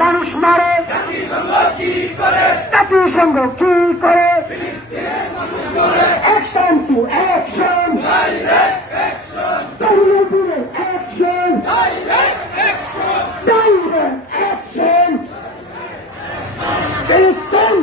মানুষ মারে জাতিসংঘ কি করে অ্যাকশন টু অ্যাকশন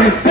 Let's